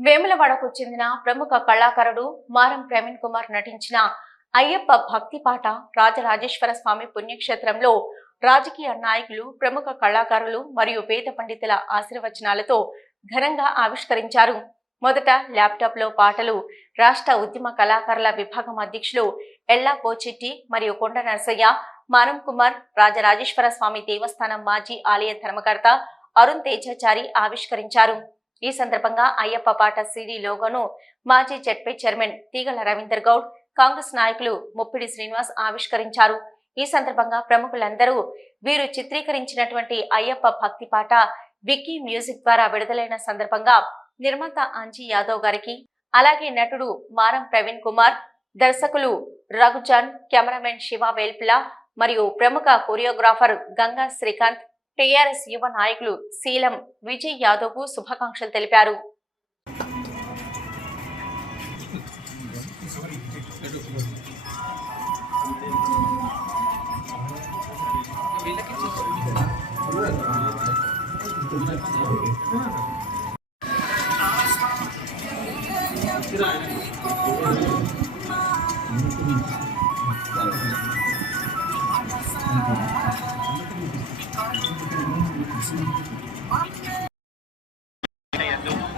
వేములవాడకు చెందిన ప్రముఖ కళాకారుడు మారం ప్రవీణ్ కుమార్ నటించిన అయ్యప్ప భక్తి పాట రాజరాజేశ్వర స్వామి పుణ్యక్షేత్రంలో రాజకీయ నాయకులు ప్రముఖ కళాకారులు మరియు వేద పండితుల ఆశీర్వచనాలతో ఘనంగా ఆవిష్కరించారు. మొదట ల్యాప్టాప్లో పాటలు రాష్ట్ర ఉద్యమ కళాకారుల విభాగం అధ్యక్షులు ఎల్లా పోచెట్టి మరియు కొండ నరసయ్య మారం కుమార్ రాజరాజేశ్వర స్వామి దేవస్థానం మాజీ ఆలయ ధర్మకర్త అరుణ్ తేజాచారి ఆవిష్కరించారు. ఈ సందర్భంగా అయ్యప్ప పాట సిడి లోగోను మాజీ జెడ్పీ చైర్మన్ తీగల రవీందర్ గౌడ్ కాంగ్రెస్ నాయకులు ముప్పిడి శ్రీనివాస్ ఆవిష్కరించారు. ఈ సందర్భంగా ప్రముఖులందరూ వీరు చిత్రీకరించినటువంటి అయ్యప్ప భక్తి పాట విక్కీ మ్యూజిక్ ద్వారా విడుదలైన సందర్భంగా నిర్మాత అంజీ యాదవ్ గారికి అలాగే నటుడు మారం ప్రవీణ్ కుమార్ దర్శకులు రఘుజాన్ కెమెరామెన్ శివ వేల్పిల మరియు ప్రముఖ కొరియోగ్రాఫర్ గంగా శ్రీకాంత్ టిఆర్ఎస్ యువ నాయకులు శీలం విజయ్ యాదవ్కు శుభాకాంక్షలు తెలిపారు. ఎందు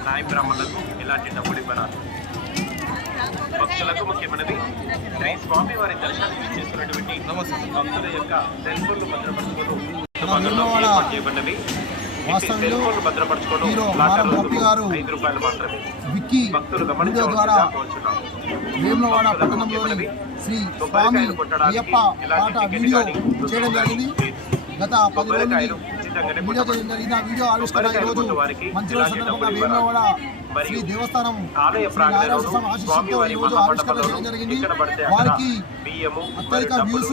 నాయ బ్రాహ్మణులకు ఎలాంటి డబ్బులు ఇవ్వరాదు. భక్తులకు ముఖ్యమైనది శ్రీ స్వామి వారి దర్శనానికి చేస్తున్నటువంటి భక్తుల యొక్క సెల్ ఫోన్లు భద్రపరచుకోవడం చేయబడినవి ద్వారా వేములవాడ పట్టణంలోని శ్రీ స్వామి అయ్యప్ప పాట వీడియో చేయడం జరిగింది. గత పది రోజుల వీడియో చేయడం జరిగింది ఆ వీడియో ఆవిష్కరణ ఈరోజు మంచిగా సందర్భంగా వేములవాడ శ్రీ దేవస్థానం ఈరోజు ఆవిష్కరణ చేయడం జరిగింది వారికి అత్యధిక వ్యూస్.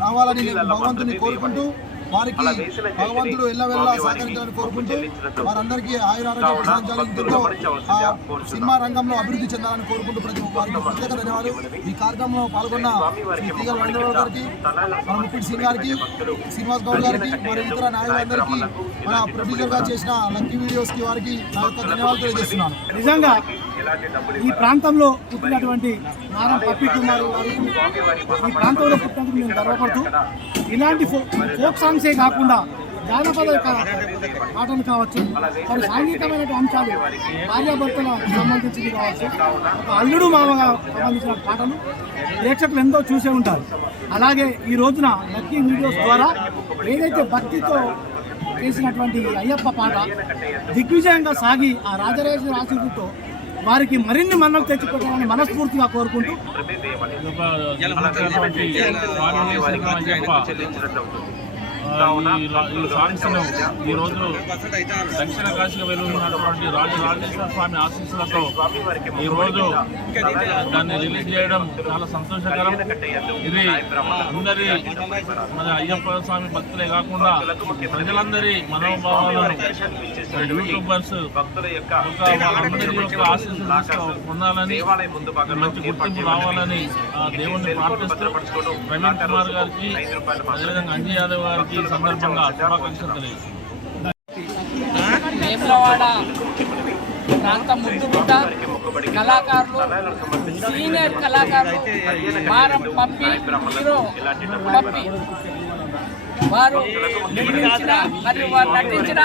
రావాలని భగవంతుని కోరుకుంటూ వారికి భగవంతుడు ఎల్లవెల్లా సహకరించాలని కోరుకుంటూ. వారందరికీ ఆయురారోగ్య ప్రసాదించాలని. సినిమా రంగంలో అభివృద్ధి చెందాలని కోరుకుంటూ ప్రతి వారికి ప్రత్యేక ధన్యవాదాలు ఈ కార్యక్రమంలో పాల్గొన్న తీగల వెంకటరావు గారికి మన ముప్పిడి సింగ్ గారికి శ్రీనివాస్ గౌడ్ గారికి మరియు ఇతర నాయకులందరికీ మన ప్రొడ్యూసర్గా చేసిన లక్కీ వీడియోస్కి వారికి నా యొక్క ధన్యవాదాలు తెలియజేస్తున్నాను నిజంగా ఈ ప్రాంతంలో పుట్టినటువంటి నారం పప్పి కుమార్ ఈ ప్రాంతంలో పుట్టినందుకు మేము గర్వపడుతూ ఇలాంటి ఫోక్ సాంగ్సే కాకుండా జానపద పాటలు కావచ్చు మరి సాంఘికమైన అంశాలు భార్యాభర్తలకు సంబంధించింది కావచ్చు ఒక అల్లుడు మామగా సంబంధించిన పాటలు ప్రేక్షకులు ఎంతో చూసే ఉంటారు. అలాగే ఈ రోజున లక్కీ వీడియోస్ ద్వారా ఏదైతే భక్తితో చేసినటువంటి అయ్యప్ప పాట దిగ్విజయంగా సాగి ఆ రాజరాజేశ్వర ఆశీర్వతో వారికి మరిన్ని మన్నలు తెచ్చిపెట్టాలని మనస్ఫూర్తిగా కోరుకుంటూ ఈ లా- ఈ సాంగ్స్ను ఈరోజు దక్షిణ కాశీగా వెలుగుతున్నటువంటి రాజరాజేశ్వర స్వామి ఆశీస్సులతో ఈ రోజు దాన్ని రిలీజ్ చేయడం చాలా సంతోషకరం. ఇది అందరి మన అయ్యప్ప స్వామి భక్తులే కాకుండా ప్రజలందరి మనోభావాలను యూట్యూబర్స్ భక్తుల యొక్క ఆశీస్సులు పొందాలని మంచి గుర్తింపు రావాలని దేవుణ్ణి ప్రార్థిస్తూ ప్రవీణ్ కుమార్ గారికి అదేవిధంగా అంజయ్ యాదవ్ గారికి ఈ సందర్భంగా శుభాకాంక్షలు వేములవాడ కళాకారులు సీనియర్ కళాకారులు మారం పప్పి హీరో వారు నిర్మించిన మరియు వారు నటించిన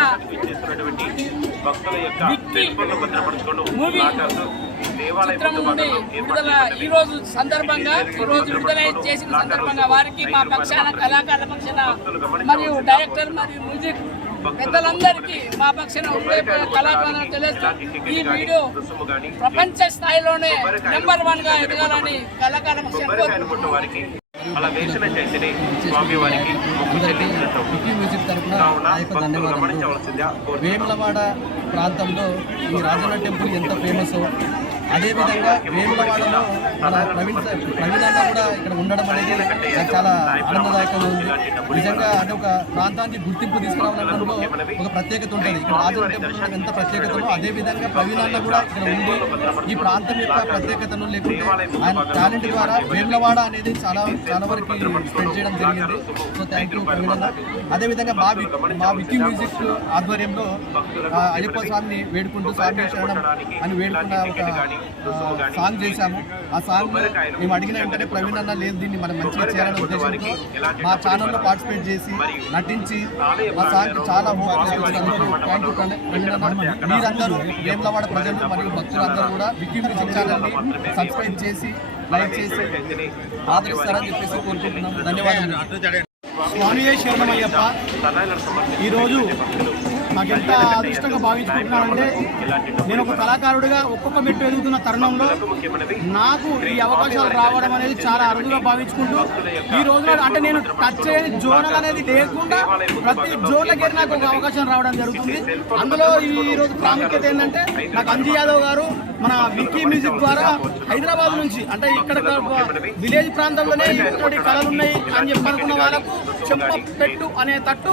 భక్తుల యొక్క విడుదల ఏర్పాటు ఈ రోజు సందర్భంగా ఈ రోజు విడుదల చేసిన సందర్భంగా వారికి మా పక్షాన కళాకారుల పక్షాన మరియు డైరెక్టర్ మరియు మ్యూజిక్ పెద్దలందరికీ మా పక్షాన హృదయపూర్వక కళాకారులను తెలియజేస్తూ ఈ వీడియో ప్రపంచ స్థాయిలోనే నెంబర్ వన్గా ఎదగాలని కళాకారుల పక్షాన అలా వేసిన చేతిని స్వామి వారికి మొక్కు చెల్లించినట్టు. కావున భక్తులు గమనించవలసిందిగా వేములవాడ ప్రాంతంలో ఈ రాజన్న టెంపుల్ ఎంత ఫేమస్ అదేవిధంగా వేములవాడలో మన ప్రవీణ్ ప్రవీణ్ అన్న కూడా ఇక్కడ ఉండడం అనేది నాకు చాలా ఆనందదాయకంగా ఉంది. నిజంగా అంటే ఒక ప్రాంతానికి గుర్తింపు తీసుకురావడంలో ఒక ప్రత్యేకత ఉంటుంది. ఇక్కడ రాజన్న టెంపుల్ ఎంత ప్రత్యేకతనో అదేవిధంగా ప్రవీణ్ అన్న కూడా ఇక్కడ ఉండి ఈ ప్రాంతం యొక్క ప్రత్యేకతను లేకుంటే ఆయన టాలెంట్ ద్వారా వేములవాడ అనేది చాలా చాలా వరకు స్ప్రెడ్ చేయడం జరిగింది. సో థ్యాంక్ యూ ప్రవీణ్ అదేవిధంగా మా మా విక్కీ మ్యూజిక్ ఆధ్వర్యంలో అయ్యప్ప స్వామిని వేడుకుంటూ స్వామి శరణం అని వేడుకున్న ఒక సాంగ్ చేశాము. ఆ సాంగ్ మేము అడిగిన వెంటనే ప్రవీణ్ అన్న లేదు దీన్ని మనం మంచిగా చేయాలనే ఉద్దేశంతో మా ఛానల్లో పార్టిసిపేట్ చేసి నటించి మా సాంగ్ చాలా థ్యాంక్ యూ ప్రవీణ్ అన్న మీరందరూ వేములవాడ ప్రజలు మరియు భక్తులందరూ కూడా విక్కీ మ్యూజిక్ ఛానల్ని సబ్స్క్రైబ్ చేసి లైక్ చేసి ఆదరిస్తారని చెప్పేసి కోరుకుంటున్నాం. ధన్యవాదాలు స్వామి శరణమయ్యప్ప. ఈరోజు నాకు ఎంత అదృష్టంగా భావించుకుంటున్నానంటే నేను ఒక కళాకారుడిగా ఒక్కొక్క మెట్టు ఎదుగుతున్న తరుణంలో నాకు ఈ అవకాశాలు రావడం అనేది చాలా అరుదుగా భావించుకుంటూ ఈ రోజున అంటే నేను టచ్ చేయని జోనల్ అనేది లేకుండా ప్రతి జోన్లకి నాకు ఒక అవకాశం రావడం జరుగుతుంది. అందులో ఈ రోజు ప్రాముఖ్యత ఏంటంటే నాకు అంజీ యాదవ్ గారు మన వికీ మ్యూజిక్ ద్వారా హైదరాబాద్ నుంచి అంటే ఇక్కడ విలేజ్ ప్రాంతంలోనే ఇటువంటి కళలు ఉన్నాయి అని చెప్పి అనుకున్న వాళ్ళకు చెంప పెట్టు అనే తట్టు.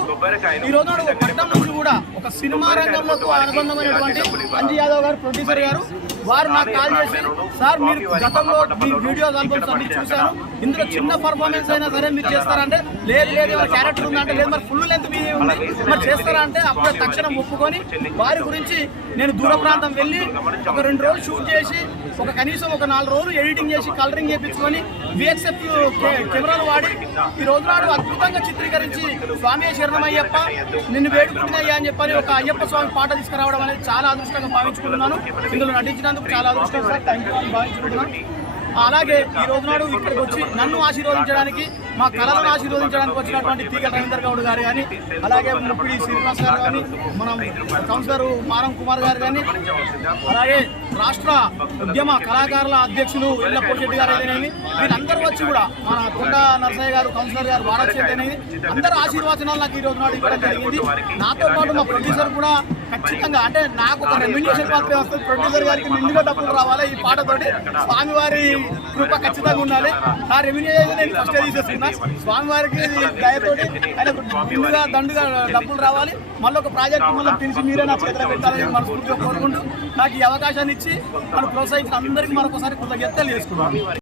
ఈ రోజు పట్టణం నుంచి కూడా ఒక సినిమా రంగంలో అనుబంధమైనటువంటి అంజీ యాదవ్ గారు ప్రొడ్యూసర్ గారు వారు నాకు కాల్ చేసి సార్ మీరు గతంలో మీ వీడియోస్ ఆల్బమ్స్ అన్ని చూశాను. ఇందులో చిన్న పర్ఫార్మెన్స్ అయినా సరే మీరు చేస్తారంటే లేదు లేదు ఏమైనా క్యారెక్టర్ ఉందంటే లేదు మరి ఫుల్ లెంత్ మీ ఉంది. మరి చేస్తారా అంటే అప్పుడే తక్షణం ఒప్పుకొని వారి గురించి నేను దూర ప్రాంతం వెళ్ళి ఒక రెండు రోజులు షూట్ చేసి ఒక కనీసం ఒక నాలుగు రోజులు ఎడిటింగ్ చేసి కలరింగ్ చేయించుకొని విఎస్ఎఫ్ కెమెరాలు వాడి ఈ రోజు నాడు అద్భుతంగా చిత్రీకరించి స్వామి శరణమయ్యప్ప నిన్ను వేడుకుంటున్నాయ్యా అని చెప్పని ఒక అయ్యప్ప స్వామి పాట తీసుకురావడం అనేది చాలా అదృష్టంగా భావించుకుంటున్నాను. ఇందులో నటించినందుకు చాలా అదృష్టం సార్. థ్యాంక్ యూ అని భావించుకుంటున్నాను. అలాగే ఈ రోజు నాడు ఇక్కడికి వచ్చి నన్ను ఆశీర్వదించడానికి మా కళలను ఆశీర్వదించడానికి వచ్చినటువంటి తీగ రవీందర్ గౌడ్ గారు కానీ అలాగే ముప్పిడి శ్రీనివాస్ గారు కానీ మనం కౌన్సిలర్ మారం కుమార్ గారు కానీ అలాగే రాష్ట్ర ఉద్యమ కళాకారుల అధ్యక్షులు ఎల్ల గారు అయితేనేమి వీళ్ళందరూ వచ్చి కూడా మన కొండ నరసయ్య గారు కౌన్సిలర్ గారు వాడచ్చి అనేది అందరూ ఆశీర్వచనాలు నాకు ఈ రోజు నాడు ఇవ్వడం జరిగింది. నాతో పాటు మా ప్రొడ్యూసర్ కూడా ఖచ్చితంగా అంటే నాకు ఒక రెమ్యునేషన్ పాత్ర వస్తుంది. ప్రొడ్యూసర్ గారికి ముందుగా డబ్బులు రావాలి ఈ పాటతోటి. స్వామివారి కృప ఖచ్చితంగా ఉండాలి. ఆ రెమ్యునేషన్ నేను ఫస్ట్ తీసేస్తున్నా స్వామివారికి దయతోటి ముందుగా దండుగా డబ్బులు రావాలి. మళ్ళీ ఒక ప్రాజెక్ట్ మళ్ళీ తెలిసి మీరే నా చేతిలో పెట్టాలని మనస్ఫూర్తిగా కోరుకుంటూ నాకు ఈ అవకాశాన్ని ఇచ్చి మనం ప్రోత్సహించిన అందరికీ మరొకసారి కృతజ్ఞతలు చేసుకున్నాను